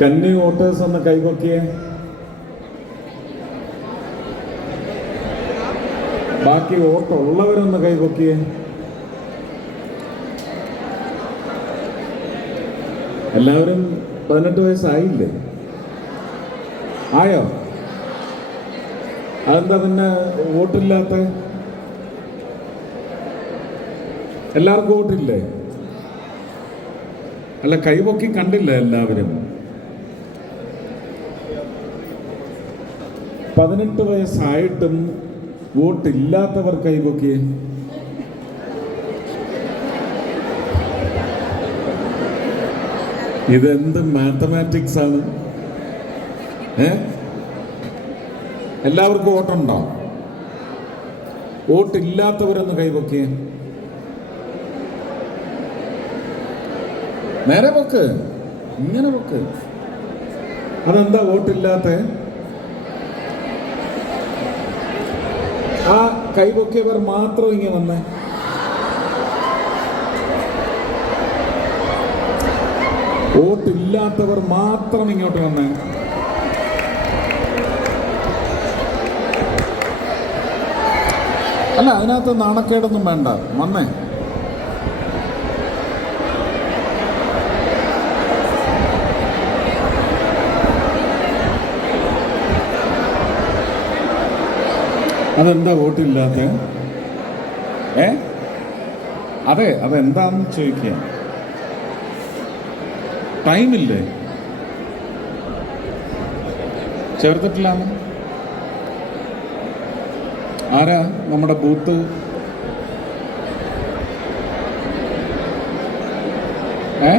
കന്നി വോട്ടേഴ്സ് ഒന്ന് കൈപൊക്കിയേ. ബാക്കി വോട്ടുള്ളവരൊന്ന് കൈപൊക്കിയേ. എല്ലാവരും പതിനെട്ട് വയസ്സായില്ലേ? ആയോ? അതെന്താ പിന്നെ വോട്ടില്ലാത്ത? എല്ലാവർക്കും വോട്ടില്ലേ? അല്ല കൈപൊക്കി കണ്ടില്ല എല്ലാവരും. പതിനെട്ട് വയസ്സായിട്ടും വോട്ടില്ലാത്തവർ കൈപൊക്കി. ഇതെന്ത് മാത്തമാറ്റിക്സ് ആണ്? ഏ? എല്ലാവർക്കും വോട്ടുണ്ടോ? വോട്ടില്ലാത്തവരൊന്ന് കൈപൊക്കിയേ നേരെ പൊക്ക്. ഇങ്ങനെ പൊക്ക്. അതെന്താ വോട്ടില്ലാത്ത? കൈപൊക്കിയവർ മാത്രം ഇങ്ങനെ വന്നേ. വോട്ടില്ലാത്തവർ മാത്രം ഇങ്ങോട്ട് വന്നേ. അല്ല അതിനകത്ത് നാണക്കേടൊന്നും വേണ്ട. വന്നേ. അതെന്താ വോട്ടില്ലാത്ത? ഏ? അതെ അതെന്താന്ന് ചോദിക്കുക ടൈമില്ലേ? ചേർത്തിട്ടില്ലാണ് ആരാ നമ്മുടെ ബൂത്ത്? ഏ?